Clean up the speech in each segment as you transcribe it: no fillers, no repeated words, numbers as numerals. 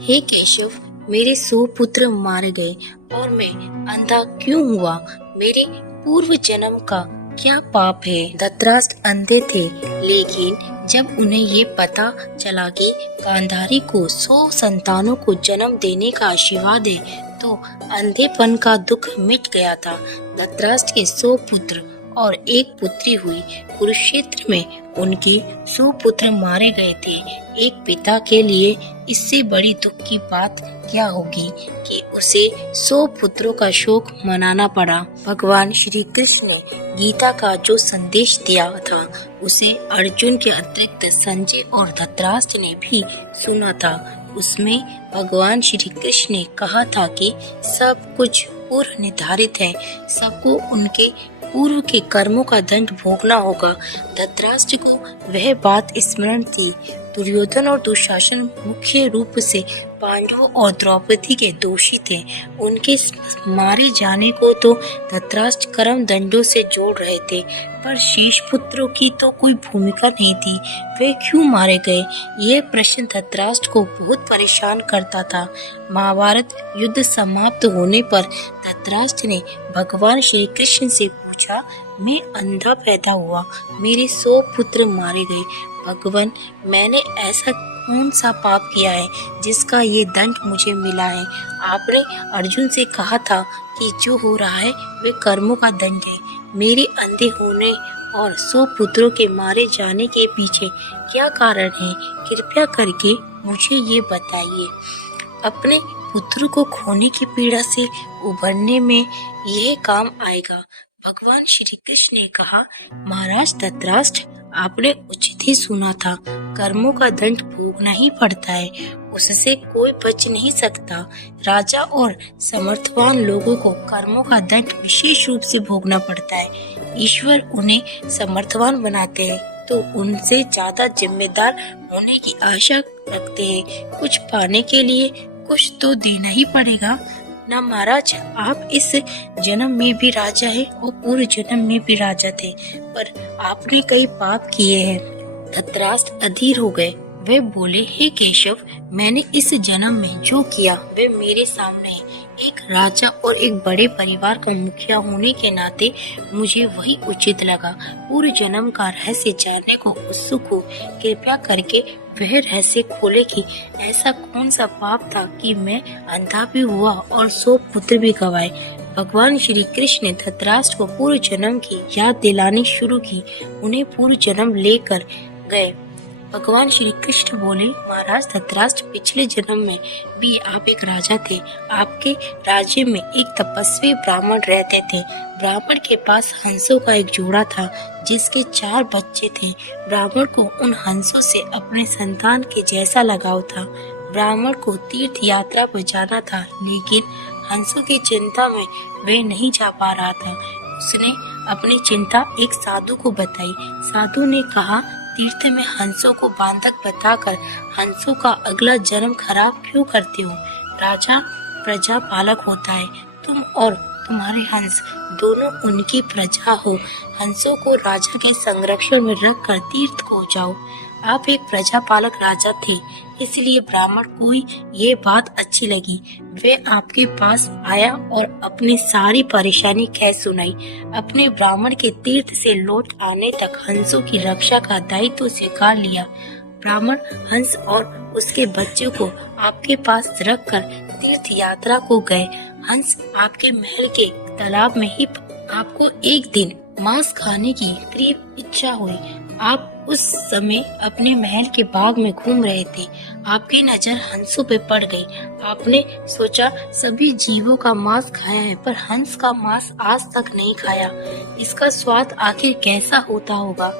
हे केशव, मेरे 100 पुत्र मारे गए और मैं अंधा क्यों हुआ? मेरे पूर्व जन्म का क्या पाप है? धृतराष्ट्र अंधे थे, लेकिन जब उन्हें ये पता चला कि गांधारी को 100 संतानों को जन्म देने का आशीर्वाद है, तो अंधेपन का दुख मिट गया था। धृतराष्ट्र के 100 पुत्र और एक पुत्री हुई। कुरुक्षेत्र में उनके 100 पुत्र मारे गए थे। एक पिता के लिए इससे बड़ी दुख की बात क्या होगी कि उसे 100 पुत्रों का शोक मनाना पड़ा। भगवान श्री कृष्ण ने गीता का जो संदेश दिया था उसे अर्जुन के अतिरिक्त संजय और धृतराष्ट्र ने भी सुना था। उसमें भगवान श्री कृष्ण ने कहा था कि सब कुछ पूर्व निर्धारित है, सबको उनके पूर्व के कर्मों का दंड भोगना होगा। धृतराष्ट्र को वह बात स्मरण थी। दुर्योधन और दुशासन मुख्य रूप से पांडवों और द्रौपदी के दोषी थे। उनके मारे जाने को तो धृतराष्ट्र कर्म दंडों से जोड़ रहे थे, पर शेष पुत्रों की तो कोई भूमिका नहीं थी। वे क्यों मारे गए? ये प्रश्न धृतराष्ट्र को बहुत परेशान करता था। महाभारत युद्ध समाप्त होने पर धृतराष्ट्र ने भगवान श्री कृष्ण से पूछा, मैं अंधा पैदा हुआ, मेरे 100 पुत्र मारे गए। भगवान, मैंने ऐसा कौन सा पाप किया है जिसका ये दंड मुझे मिला है? आपने अर्जुन से कहा था कि जो हो रहा है वे कर्मों का दंड है। मेरे अंधे होने और 100 पुत्रों के मारे जाने के पीछे क्या कारण है? कृपया करके मुझे ये बताइए। अपने पुत्र को खोने की पीड़ा से उभरने में यह काम आएगा। भगवान श्री कृष्ण ने कहा, महाराज धृतराष्ट्र, आपने उचित ही सुना था। कर्मों का दंड भोगना ही पड़ता है, उससे कोई बच नहीं सकता। राजा और समर्थवान लोगों को कर्मों का दंड विशेष रूप से भोगना पड़ता है। ईश्वर उन्हें समर्थवान बनाते हैं तो उनसे ज्यादा जिम्मेदार होने की आशा रखते हैं। कुछ पाने के लिए कुछ तो देना ही पड़ेगा ना महाराज। आप इस जन्म में भी राजा है और पूर्व जन्म में भी राजा थे, पर आपने कई पाप किए हैं। धृतराष्ट्र अधीर हो गए। वे बोले, हे केशव, मैंने इस जन्म में जो किया वे मेरे सामने है। एक राजा और एक बड़े परिवार का मुखिया होने के नाते मुझे वही उचित लगा। पूर्व जन्म का रहस्य जानने को उत्सुक हूँ। कृपया करके वह रहस्य खोले कि ऐसा कौन सा पाप था कि मैं अंधा भी हुआ और 100 पुत्र भी गवाए। भगवान श्री कृष्ण ने धृतराष्ट्र को पूर्व जन्म की याद दिलानी शुरू की। उन्हें पूर्व जन्म लेकर गए। भगवान श्री कृष्ण बोले, महाराज धृतराष्ट्र, पिछले जन्म में भी आप एक राजा थे। आपके राज्य में एक तपस्वी ब्राह्मण रहते थे। ब्राह्मण के पास हंसों का एक जोड़ा था जिसके 4 बच्चे थे। ब्राह्मण को उन हंसों से अपने संतान के जैसा लगाव था। ब्राह्मण को तीर्थ यात्रा पर जाना था, लेकिन हंसों की चिंता में वे नहीं जा पा रहा था। उसने अपनी चिंता एक साधु को बताई। साधु ने कहा, तीर्थ में हंसों को बांधक बताकर हंसों का अगला जन्म खराब क्यों करते हो? राजा प्रजा पालक होता है, तुम और तुम्हारे हंस दोनों उनकी प्रजा हो। हंसों को राजा के संरक्षण में रखकर तीर्थ को जाओ। आप एक प्रजा पालक राजा थे, इसलिए ब्राह्मण को ये बात अच्छी लगी। वे आपके पास आया और अपनी सारी परेशानी कह सुनाई। अपने ब्राह्मण के तीर्थ से लौट आने तक हंसों की रक्षा का दायित्व स्वीकार लिया। ब्राह्मण हंस और उसके बच्चों को आपके पास रखकर तीर्थ यात्रा को गए। हंस आपके महल के तालाब में ही आपको एक दिन मांस खाने की तीव्र इच्छा हुई। आप उस समय अपने महल के बाग में घूम रहे थे। आपकी नजर हंसों पे पड़ गई। आपने सोचा सभी जीवों का मांस खाया है, पर हंस का मांस आज तक नहीं खाया। इसका स्वाद आखिर कैसा होता होगा?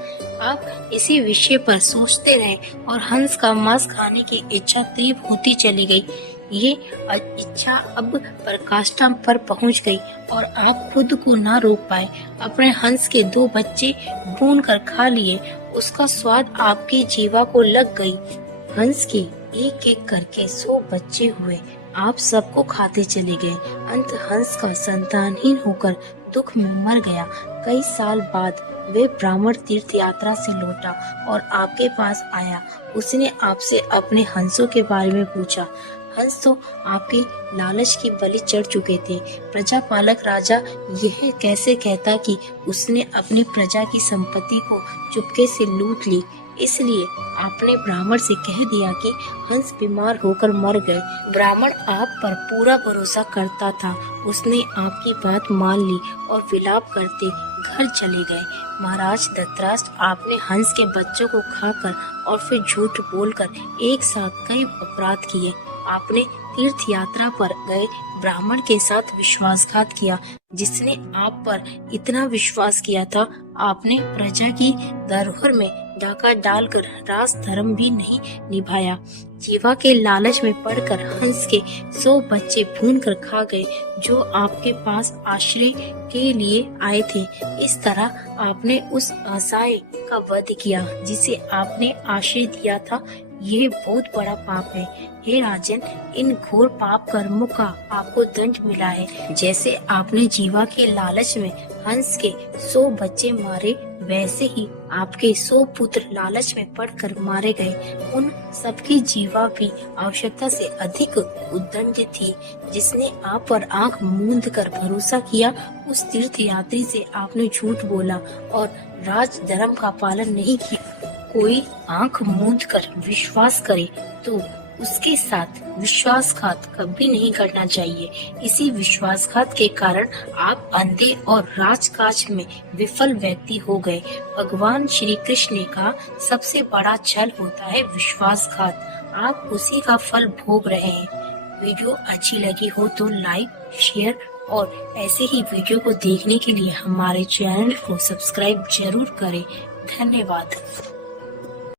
आप इसी विषय पर सोचते रहे और हंस का मांस खाने की इच्छा तीव्र होती चली गई। ये इच्छा अब पराकाष्ठा पर पहुंच गई और आप खुद को ना रोक पाए। अपने हंस के 2 बच्चे भून कर खा लिए। उसका स्वाद आपकी जीवा को लग गई। हंस के एक एक करके 100 बच्चे हुए। आप सबको खाते चले गए। अंत हंस का संतानहीन होकर दुख में मर गया। कई साल बाद वे ब्राह्मण तीर्थ यात्रा से लौटा और आपके पास आया। उसने आपसे अपने हंसों के बारे में पूछा। हंस तो आपके लालच की बलि चढ़ चुके थे। प्रजापालक राजा यह कैसे कहता कि उसने अपनी प्रजा की संपत्ति को चुपके से लूट ली। इसलिए आपने ब्राह्मण से कह दिया कि हंस बीमार होकर मर गए। ब्राह्मण आप पर पूरा भरोसा करता था। उसने आपकी बात मान ली और विलाप करते घर चले गए। महाराज धृतराष्ट्र, आपने हंस के बच्चों को खाकर और फिर झूठ बोलकर एक साथ कई अपराध किए। आपने तीर्थ यात्रा पर गए ब्राह्मण के साथ विश्वासघात किया, जिसने आप पर इतना विश्वास किया था। आपने प्रजा की धरोहर में डाका डालकर राज धर्म भी नहीं निभाया। जीवा के लालच में पड़कर हंस के 100 बच्चे भून कर खा गए, जो आपके पास आश्रय के लिए आए थे। इस तरह आपने उस असहाय का वध किया जिसे आपने आश्रय दिया था। यह बहुत बड़ा पाप है। हे राजन, इन घोर पाप कर्मों का आपको दंड मिला है। जैसे आपने जीवा के लालच में हंस के 100 बच्चे मारे, वैसे ही आपके 100 पुत्र लालच में पड़कर मारे गए। उन सबकी जीवा भी आवश्यकता से अधिक उद्दंड थी। जिसने आप पर आंख मूंद कर भरोसा किया, उस तीर्थ यात्री से आपने झूठ बोला और राज धर्म का पालन नहीं किया। कोई आंख मूंद कर विश्वास करे तो उसके साथ विश्वासघात कभी नहीं करना चाहिए। इसी विश्वासघात के कारण आप अंधे और राजकाज में विफल व्यक्ति हो गए। भगवान श्री कृष्ण ने कहा, सबसे बड़ा छल होता है विश्वासघात। आप उसी का फल भोग रहे हैं। वीडियो अच्छी लगी हो तो लाइक, शेयर और ऐसे ही वीडियो को देखने के लिए हमारे चैनल को सब्सक्राइब जरूर करें। धन्यवाद।